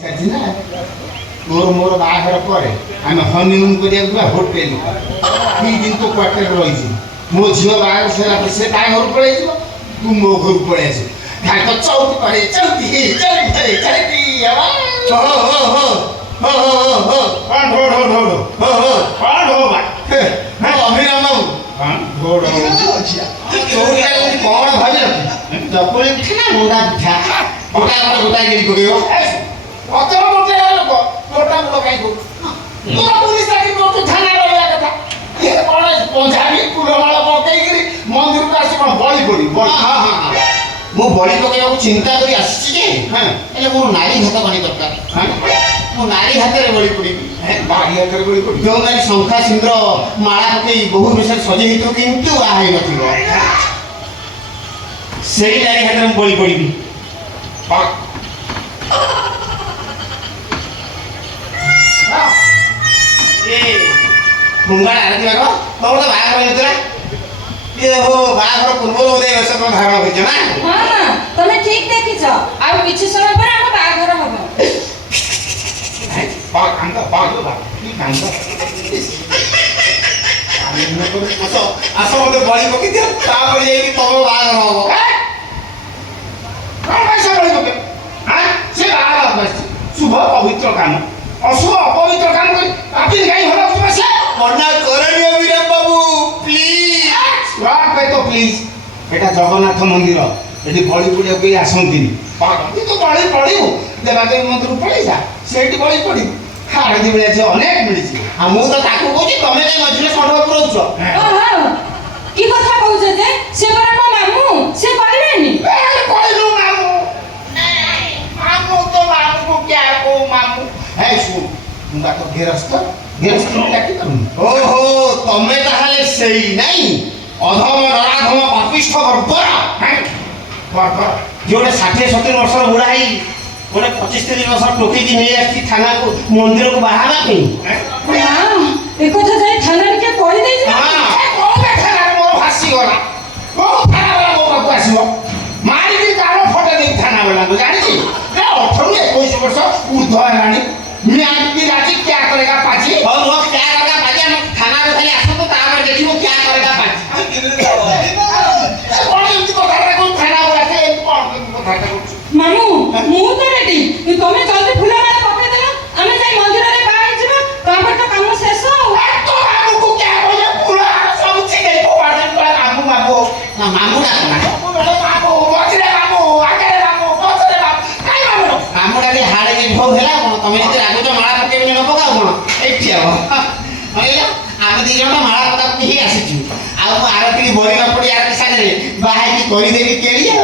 ନା ତୋର ମୋର ବାହାଘର ପରେ ଆମେ ହନିମୁନ୍ କରିବାକୁ ଯିବା ହୋଟେଲ ଦୁଇ ଦିନ ତ କ୍ୱାର୍ଟର ରହିଛି ମୋ ଝିଅ ବାହାଘର ସରିଲା ପରେ ସେ ତା ଘରକୁ ପଳେଇଯିବ ତୁ ମୋ ଘରକୁ ପଳେଇ ଆସିବୁ ତାଙ୍କ ଚଉକି ପରେ ଚଉକି ଚଉକି ଚଉକି ଅଭିରାମ ବାବୁ କଣ ଭାବିଲ ଚକୁଳି ପିଠା ନା ମୁଣ୍ଡା ପିଠା ଗୋଟା ଗୋଟା ଗିରି ପକେଇବ ଅଚଳ ଗୋଟେ ଲୋକ ଗୋଟା ମୁଣ୍ଡ କାଇଁ କରୁଛୁ ତୋର ପୁଲିସ ଚାକିରି କରୁଛୁ ଥାନା ରହିବା କଥା ଇଏ କଣ ପଞ୍ଜାବୀ ଫୁଲମାଳ ପକେଇକିରି ମନ୍ଦିରକୁ ଆସି କଣ ବଳି ପଡି ମୁଁ ବଳି ପକେଇବାକୁ ଚିନ୍ତା କରି ଆସିଛି ଯେ ହେଲେ ମୋର ନାରୀ ହାତ ପାଣି ଦରକାର ମୁଁ ନାରୀ ହାତରେ ବଳି ପଡ଼ିବି ବାଡ଼ି ହାତରେ ବଳି ପଡ଼ିବି ଯେଉଁ ନାରୀ ଶଙ୍ଖା ସିନ୍ଦୁର ମାଳା ପକେଇ ବହୁ ବିଷୟରେ ସଜେଇ ହେଇଥିବ କିନ୍ତୁ ବାହା ହେଇନଥିବ ସେଇ ନାରୀ ହାତରେ ମୁଁ ବଳି ପଡ଼ିବି ମୁଙ୍ଗାଳ ଆରତି ବାଗ ତମର ତ ବାହାଘର ହେଇଥିଲା ବାହାଘର ପୂର୍ବରୁ ବୋଧେ ଏସବୁ ତମେ ଧାରଣା କରିଛ ନା ହଁ ତମେ ଠିକ ଦେଖିଛ ଆଉ କିଛି ସମୟ ପରେ ଆମ ବାହାଘର ହବ ଆସ ମତେ ବଳି ପକେଇ ଦିଅ ତାପରେ ଯାଇକି ତମ ବାହାଘର ହବ କଣ ପଇସା ବଳି ପକେଇ ସେ ବାହାଘର ଆସିଛି ଶୁଭ ପବିତ୍ର କାମ ଅଶୁଭ ଅପବିତ୍ର କାମ କରି ରାତି କାହିଁ ଭଲ ସେ ମନା କରନି ଅଭିରାମ ବାବୁ ପ୍ଲିଜ এটা জগন্নাথ মন্দির এটি বলি পড়িବାକୁ କେହି ଆସନ୍ତିନି ତୁ ତ ବଳି ପଡ଼ିବୁ ଦେବାଦେବୀ ମନ୍ଦିରକୁ ପଳେଇ ଯା ସେଇଠି ବଳି ପଡ଼ିବୁ ଆରତି ଭଳିଆ ଝିଅ ଅନେକ ମିଳିଛି ଆଉ ମୁଁ ତ ତାକୁ କହୁଛି ତମେ କାଇଁ ମଝିରେ ଷଣ୍ଢ ପୁରଉଛ କି କଥା କହୁଛ ଯେ ସେ ପରା ମୋ ମାମୁଁ ସେ କରିବେନି କହିଲୁ ମାମୁଁ ମାମୁଁ ତ ମାମୁଁକୁ କିଆ କହୁ ମାମୁଁ ହେ ଶୁଣ ମୁଁ ତାକୁ ଗେରସ୍ତ ଡାକି ପାରୁନି ଓହୋ ତମେ ତାହେଲେ ସେଇ ନାଇଁ ଅଧମ ନରାଧମ ପାପିଷ୍ଠ ବର୍ବର ଯୋଉଟେ 60-70 ବର୍ଷର ବୁଢ଼ା ହେଇ ଗୋଟେ 25-30 ବର୍ଷ ଟୋକିକି ନେଇ ଆସିଛି ଥାନାକୁ ମନ୍ଦିରକୁ ବାହାହେବା ପାଇଁ ଏ କଥା ଯାଇ ଥାନାରେ କିଏ କହିଦେଇଛି ଥାନାରେ ମୋର ଭାସିଗଲା କୋଉ ଥାନା ବାଲା ମୋ ପାଖକୁ ଆସିବ ମାରିକି କାମ ଫଟେଇ ଦେଇକି ଥାନା ବାଲାଙ୍କୁ ଜାଣିଛି 18-21 ବର୍ଷ ଉର୍ଦ୍ଧ୍ୱ ହେଲାଣି की राजी क्या करेगा पाजी और वो क्या करेगा पाजी हम खाना को खाली आसो तो तापर देखी वो क्या करेगा पाजी कौन इनकी को धारा को खाना बोला के कौन इनकी को धारा को मामू मु तो रेडी तमे जल्दी फुला माला पके देला हमें जाई मंदिर रे बाहर जिबा तापर तो काम शेष हो तो मामू को क्या बोले पूरा सब चीज को बात कर मामू मामू ना मामू ना मामू मछरे मामू आगे मामू मछरे मामू काई मामू मामू डाली हाड़े के भो हेला तमे जदी रागुच माला पकेबे न पकाओ कोन एठी आबो मानिला आमे दी जण माला पका ही आसीछु आ आरती बळी न पड़ी आरती सागरे बाहाई की करी देबी केली आ